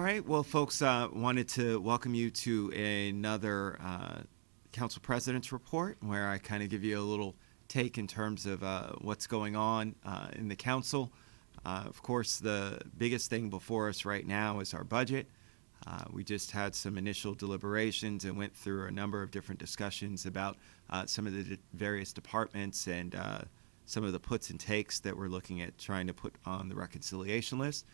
All right. Well, folks, wanted to welcome you to another Council President's Report, where I kind of give you a little take in terms of what's going on in the Council. Of course, the biggest thing before us right now is our budget. We just had some initial deliberations and went through a number of different discussions about some of the various departments and some of the puts and takes that we're looking at trying to put on the reconciliation list.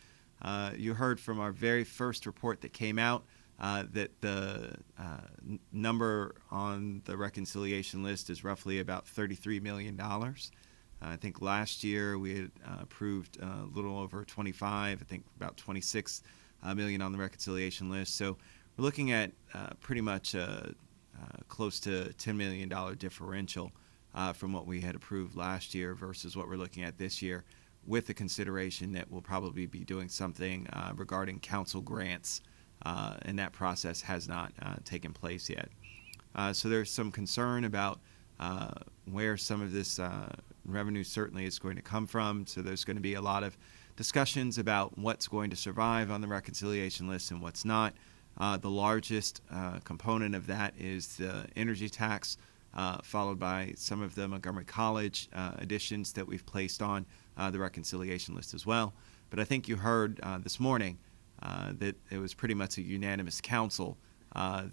You heard from our very first report that came out that the number on the reconciliation list is roughly about $33 million. I think last year we had approved a little over 25, I think about 26 million on the reconciliation list. So we're looking at pretty much close to $10 million differential from what we had approved last year versus what we're looking at this year, with the consideration that we'll probably be doing something regarding council grants, and that process has not taken place yet. So there's some concern about where some of this revenue certainly is going to come from. So there's going to be a lot of discussions about what's going to survive on the reconciliation list and what's not. The largest component of that is the energy tax, followed by some of the Montgomery College additions that we've placed on the reconciliation list as well. But I think you heard this morning that it was pretty much a unanimous council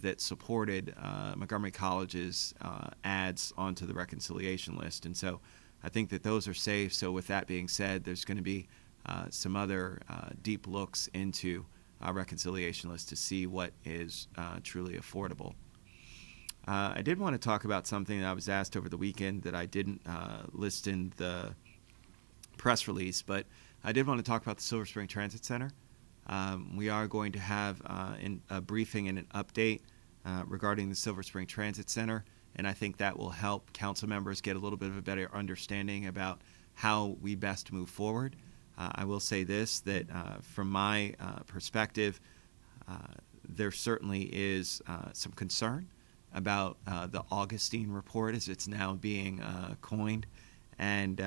that supported Montgomery College's adds onto the reconciliation list. And so I think that those are safe. So with that being said, there's going to be some other deep looks into our reconciliation list to see what is truly affordable. I did want to talk about something that I was asked over the weekend that I didn't list in the press release, but I did want to talk about the Silver Spring Transit Center. We are going to have a briefing and an update regarding the Silver Spring Transit Center, and I think that will help council members get a little bit of a better understanding about how we best move forward. I will say this, that from my perspective, there certainly is some concern about the Augustine report, as it's now being coined. And,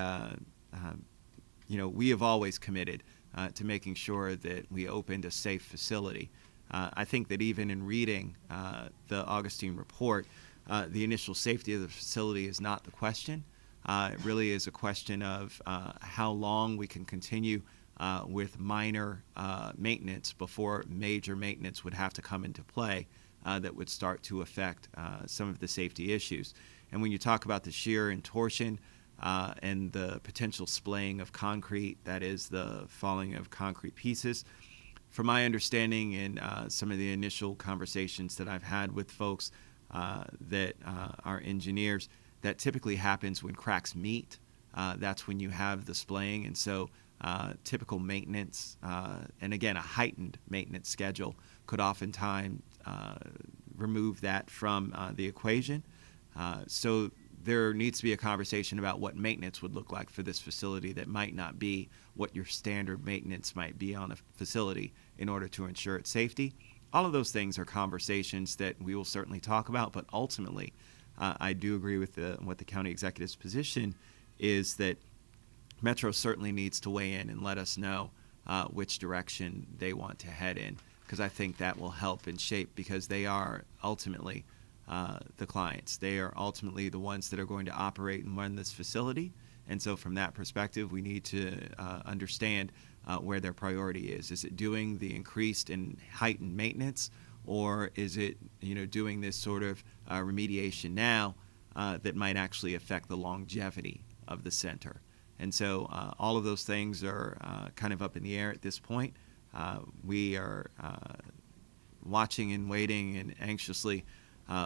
we have always committed to making sure that we opened a safe facility. I think that even in reading the Augustine report, the initial safety of the facility is not the question. It really is a question of how long we can continue with minor maintenance before major maintenance would have to come into play that would start to affect some of the safety issues. And when you talk about the shear and torsion and the potential splaying of concrete, that is the falling of concrete pieces, from my understanding and some of the initial conversations that I've had with folks that are engineers, that typically happens when cracks meet. That's when you have the splaying. And so typical maintenance, and again, a heightened maintenance schedule could oftentimes remove that from the equation. So there needs to be a conversation about what maintenance would look like for this facility that might not be what your standard maintenance might be on a facility in order to ensure its safety. All of those things are conversations that we will certainly talk about, but ultimately, I do agree with what the county executive's position is, that Metro certainly needs to weigh in and let us know which direction they want to head in, because I think that will help and shape, because they are ultimately the clients. They are ultimately the ones that are going to operate and run this facility. And so from that perspective, we need to understand where their priority is. Is it doing the increased and heightened maintenance, or is it doing this sort of remediation now that might actually affect the longevity of the center? And so all of those things are kind of up in the air at this point. We are watching and waiting and anxiously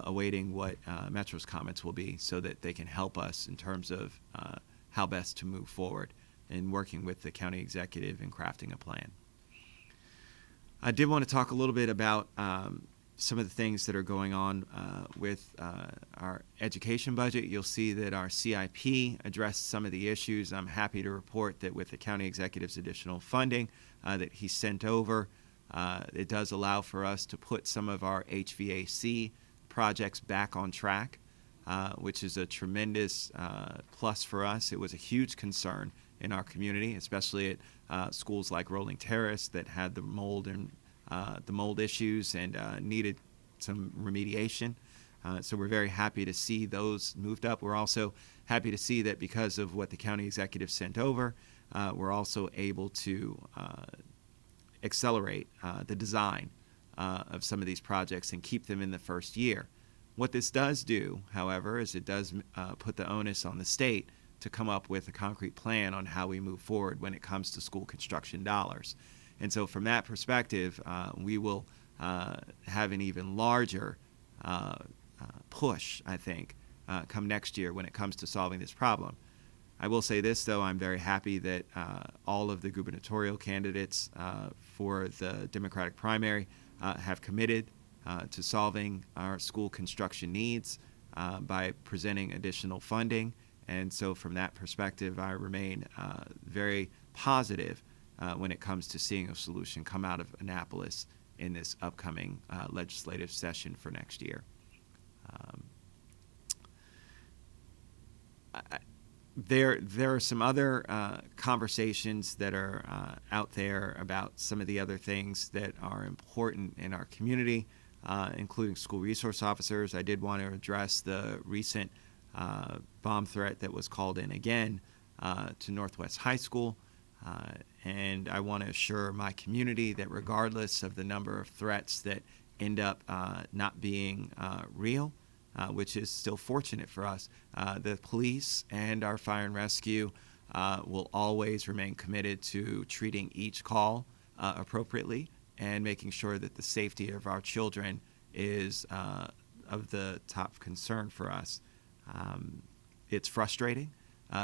awaiting what Metro's comments will be, so that they can help us in terms of how best to move forward in working with the county executive and crafting a plan. I did want to talk a little bit about some of the things that are going on with our education budget. You'll see that our CIP addressed some of the issues. I'm happy to report that with the county executive's additional funding that he sent over, it does allow for us to put some of our HVAC projects back on track, which is a tremendous plus for us. It was a huge concern in our community, especially at schools like Rolling Terrace that had the mold and the mold issues and needed some remediation. So we're very happy to see those moved up. We're also happy to see that because of what the county executive sent over, we're also able to accelerate the design of some of these projects and keep them in the first year. What this does do, however, is it does put the onus on the state to come up with a concrete plan on how we move forward when it comes to school construction dollars. And so from that perspective, we will have an even larger push, I think, come next year when it comes to solving this problem. I will say this, though, I'm very happy that all of the gubernatorial candidates for the Democratic primary have committed to solving our school construction needs by presenting additional funding. And so from that perspective, I remain very positive when it comes to seeing a solution come out of Annapolis in this upcoming legislative session for next year. There are some other conversations that are out there about some of the other things that are important in our community, including school resource officers. I did want to address the recent bomb threat that was called in again to Northwest High School. And I want to assure my community that regardless of the number of threats that end up not being real, which is still fortunate for us, the police and our fire and rescue will always remain committed to treating each call appropriately and making sure that the safety of our children is of the top concern for us. It's frustrating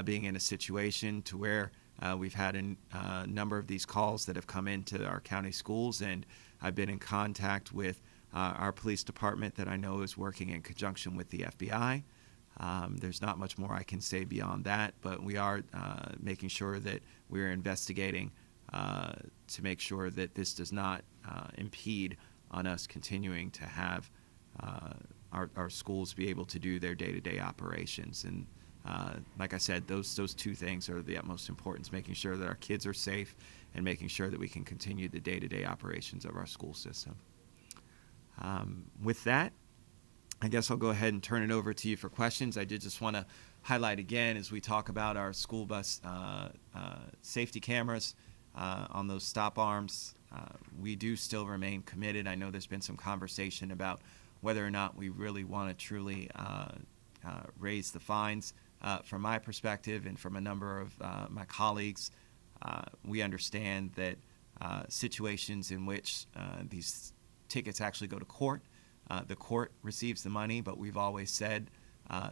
being in a situation to where we've had a number of these calls that have come into our county schools, and I've been in contact with our police department that I know is working in conjunction with the FBI. There's not much more I can say beyond that, but we are making sure that we're investigating to make sure that this does not impede on us continuing to have our schools be able to do their day-to-day operations. And like I said, those two things are the utmost importance, making sure that our kids are safe and making sure that we can continue the day-to-day operations of our school system. With that, I guess I'll go ahead and turn it over to you for questions. I did just want to highlight again as we talk about our school bus safety cameras on those stop arms. We do still remain committed. I know there's been some conversation about whether or not we really want to truly raise the fines. From my perspective and from a number of my colleagues, we understand that situations in which these tickets actually go to court, the court receives the money, but we've always said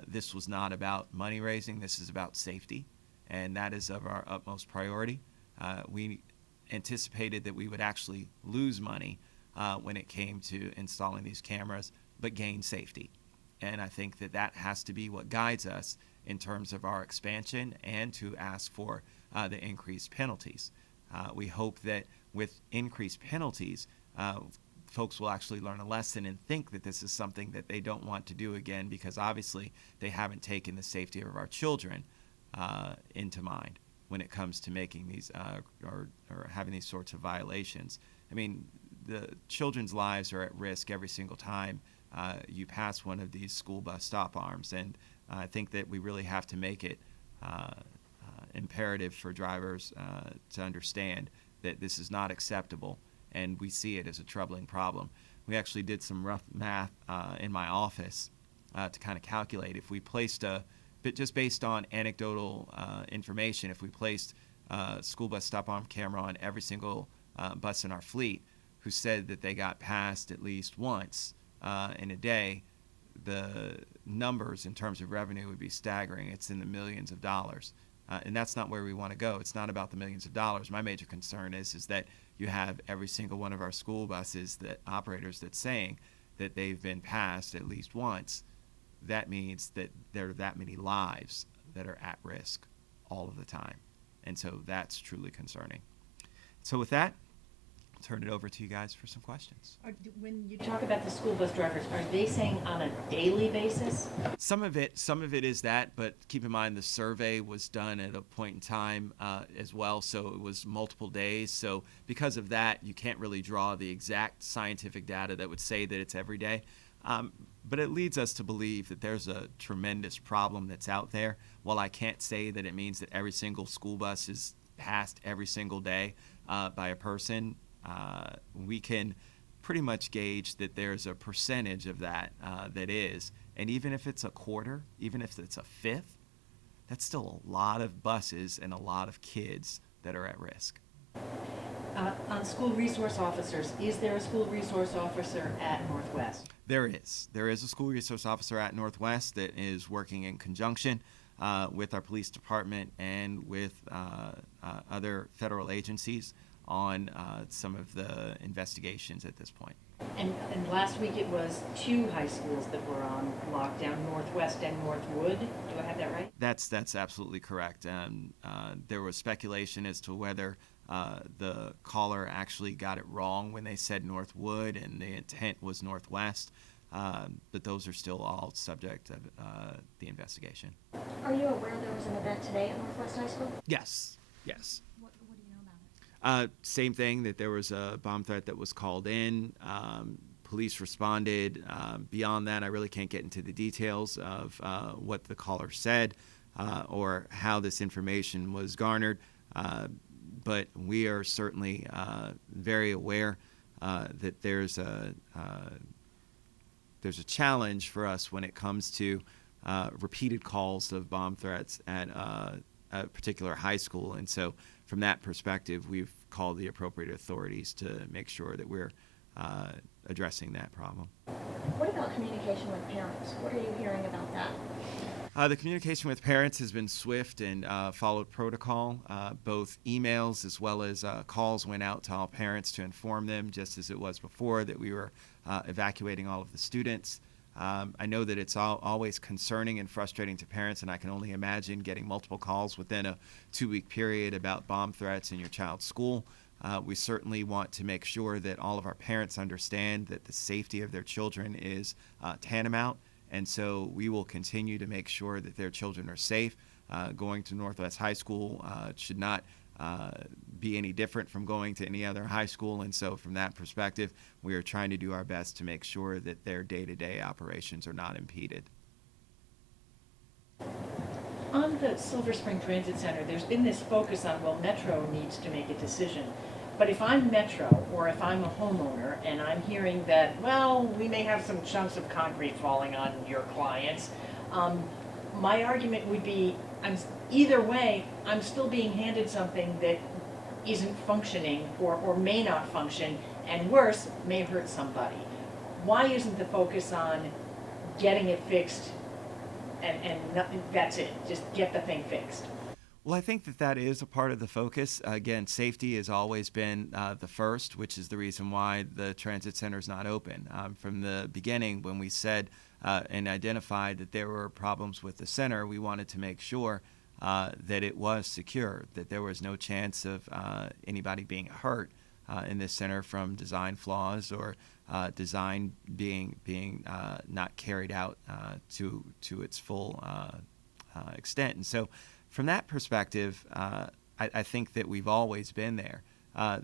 this was not about money raising, this is about safety, and that is of our utmost priority. We anticipated that we would actually lose money when it came to installing these cameras, but gain safety. And I think that that has to be what guides us in terms of our expansion and to ask for the increased penalties. We hope that with increased penalties, folks will actually learn a lesson and think that this is something that they don't want to do again, because obviously they haven't taken the safety of our children into mind when it comes to making these or having these sorts of violations. I mean, the children's lives are at risk every single time you pass one of these school bus stop arms, and I think that we really have to make it imperative for drivers to understand that this is not acceptable, and we see it as a troubling problem. We actually did some rough math in my office to kind of calculate if we placed but just based on anecdotal information, if we placed a school bus stop arm camera on every single bus in our fleet who said that they got passed at least once in a day, the numbers in terms of revenue would be staggering. It's in the millions of dollars. And that's not where we want to go. It's not about the millions of dollars. My major concern is that you have every single one of our school buses, that operators that's saying that they've been passed at least once. That means that there are that many lives that are at risk all of the time. And so that's truly concerning. So with that, turn it over to you guys for some questions. When you talk about the school bus drivers, are they saying on a daily basis? Some of it is that, but keep in mind the survey was done at a point in time as well, so it was multiple days. So because of that, you can't really draw the exact scientific data that would say that it's every day. But it leads us to believe that there's a tremendous problem that's out there. While I can't say that it means that every single school bus is passed every single day by a person, we can pretty much gauge that there's a percentage of that that is. And even if it's a quarter, even if it's a fifth, that's still a lot of buses and a lot of kids that are at risk. On school resource officers, is there a school resource officer at Northwest? There is. There is a school resource officer at Northwest that is working in conjunction with our police department and with other federal agencies on some of the investigations at this point. And last week it was 2 high schools that were on lockdown, Northwest and Northwood. Do I have that right? That's absolutely correct. There was speculation as to whether the caller actually got it wrong when they said Northwood and the intent was Northwest, but those are still all subject of the investigation. Are you aware there was an event today at Northwest High School? Yes. What do you know about it? Same thing, that there was a bomb threat that was called in. Police responded. Beyond that, I really can't get into the details of what the caller said or how this information was garnered. But we are certainly very aware that there's a challenge for us when it comes to repeated calls of bomb threats at a particular high school. And so from that perspective, we've called the appropriate authorities to make sure that we're addressing that problem. What about communication with parents? What are you hearing about that? The communication with parents has been swift and followed protocol. Both emails as well as calls went out to all parents to inform them, just as it was before, that we were evacuating all of the students. I know that it's always concerning and frustrating to parents, and I can only imagine getting multiple calls within a 2-week period about bomb threats in your child's school. We certainly want to make sure that all of our parents understand that the safety of their children is tantamount. And so we will continue to make sure that their children are safe. Going to Northwest High School should not be any different from going to any other high school. And so from that perspective, we are trying to do our best to make sure that their day-to-day operations are not impeded. On the Silver Spring Transit Center, there's been this focus on, well, Metro needs to make a decision. But if I'm Metro, or if I'm a homeowner, and I'm hearing that, well, we may have some chunks of concrete falling on your clients, my argument would be, either way, I'm still being handed something that isn't functioning or may not function, and worse, may hurt somebody. Why isn't the focus on getting it fixed and nothing, that's it, just get the thing fixed? Well, I think that is a part of the focus. Again, safety has always been the first, which is the reason why the transit center is not open. From the beginning, when we said and identified that there were problems with the center, we wanted to make sure that it was secure, that there was no chance of anybody being hurt in this center from design flaws or design being not carried out to its full extent. And so from that perspective, I think that we've always been there.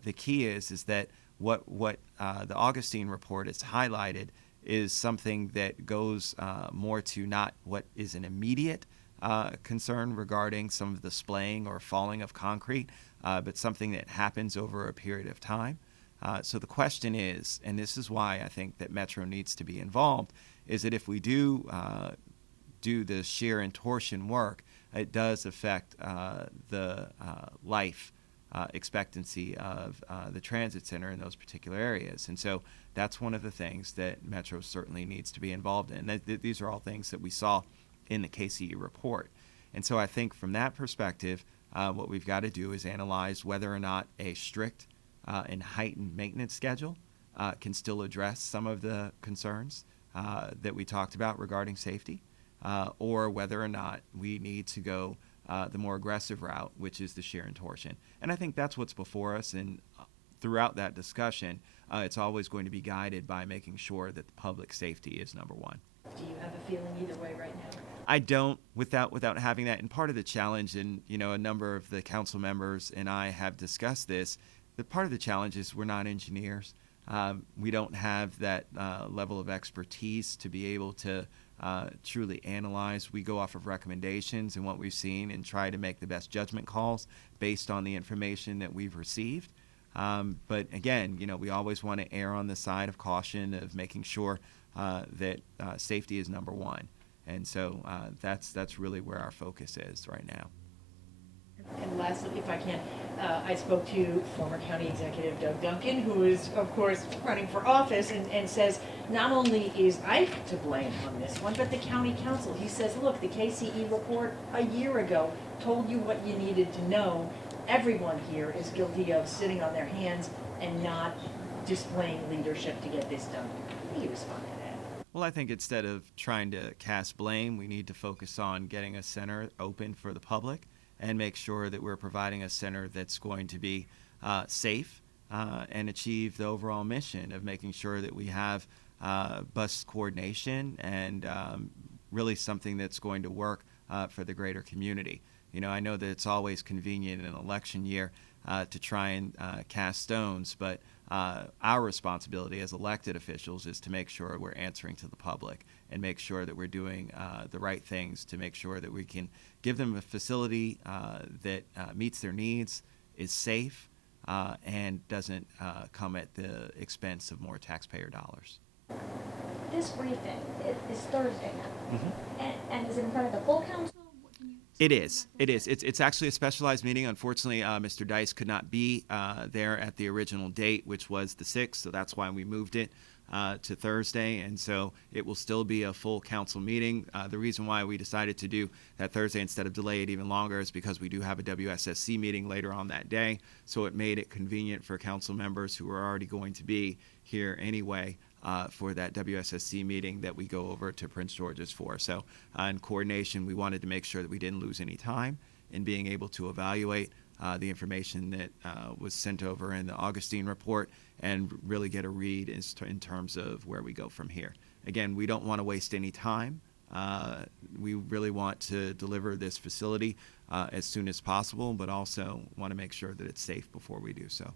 The key is that what the Augustine report has highlighted is something that goes more to not what is an immediate concern regarding some of the splaying or falling of concrete, but something that happens over a period of time. So the question is, and this is why I think that Metro needs to be involved, is that if we do the shear and torsion work, it does affect the life expectancy of the transit center in those particular areas. And so that's one of the things that Metro certainly needs to be involved in. These are all things that we saw in the KCE report. And so I think from that perspective, what we've got to do is analyze whether or not a strict and heightened maintenance schedule can still address some of the concerns that we talked about regarding safety. Or whether or not we need to go the more aggressive route, which is the shear and torsion. And I think that's what's before us. And throughout that discussion, it's always going to be guided by making sure that the public safety is number one. Do you have a feeling either way right now? I don't, without having that. And part of the challenge, and a number of the council members and I have discussed this, the part of the challenge is we're not engineers. We don't have that level of expertise to be able to truly analyze. We go off of recommendations and what we've seen and try to make the best judgment calls based on the information that we've received. But again, we always want to err on the side of caution of making sure that safety is number one. And so that's really where our focus is right now. And lastly, if I can, I spoke to former county executive Doug Duncan, who is, of course, running for office, and says not only is Ike to blame on this one, but the county council. He says, look, the KCE report a year ago told you what you needed to know. Everyone here is guilty of sitting on their hands and not displaying leadership to get this done. How do you respond to that? Well, I think instead of trying to cast blame, we need to focus on getting a center open for the public and make sure that we're providing a center that's going to be safe and achieve the overall mission of making sure that we have bus coordination and really something that's going to work for the greater community. I know that it's always convenient in an election year to try and cast stones, but our responsibility as elected officials is to make sure we're answering to the public and make sure that we're doing the right things to make sure that we can give them a facility that meets their needs, is safe, and doesn't come at the expense of more taxpayer dollars. This briefing is Thursday now. Mm-hmm. And is it in front of the full council? It is. It's actually a specialized meeting. Unfortunately, Mr. Dice could not be there at the original date, which was the 6th, so that's why we moved it to Thursday, and so it will still be a full council meeting. The reason why we decided to do that Thursday instead of delay it even longer is because we do have a WSSC meeting later on that day, so it made it convenient for council members who are already going to be here anyway for that WSSC meeting that we go over to Prince George's for. So in coordination, we wanted to make sure that we didn't lose any time in being able to evaluate the information that was sent over in the Augustine report and really get a read in terms of where we go from here. Again, we don't want to waste any time. We really want to deliver this facility as soon as possible, but also want to make sure that it's safe before we do so.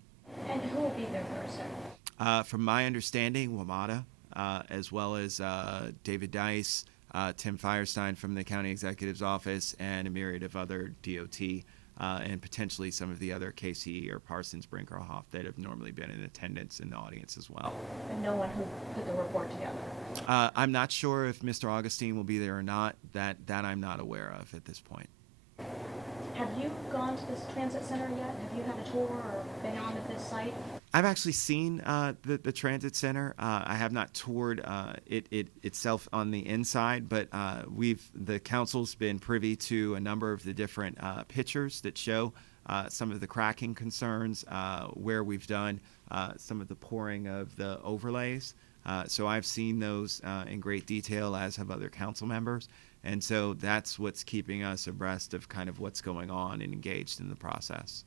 And who will be there Thursday? From my understanding, WMATA, as well as David Dice, Tim Firestein from the County Executive's Office, and a myriad of other DOT, and potentially some of the other KCE or Parsons Brinkerhoff that have normally been in attendance in the audience as well. And no one who put the report together? I'm not sure if Mr. Augustine will be there or not. That I'm not aware of at this point. Have you gone to this transit center yet? Have you had a tour or been on at this site? I've actually seen the transit center. I have not toured it itself on the inside, but the council's been privy to a number of the different pictures that show some of the cracking concerns, where we've done some of the pouring of the overlays. So I've seen those in great detail, as have other council members. And so that's what's keeping us abreast of kind of what's going on and engaged in the process.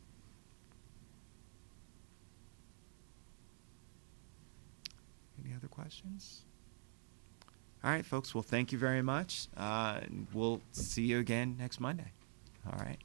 Any other questions? All right, folks. Well, thank you very much. And we'll see you again next Monday. All right.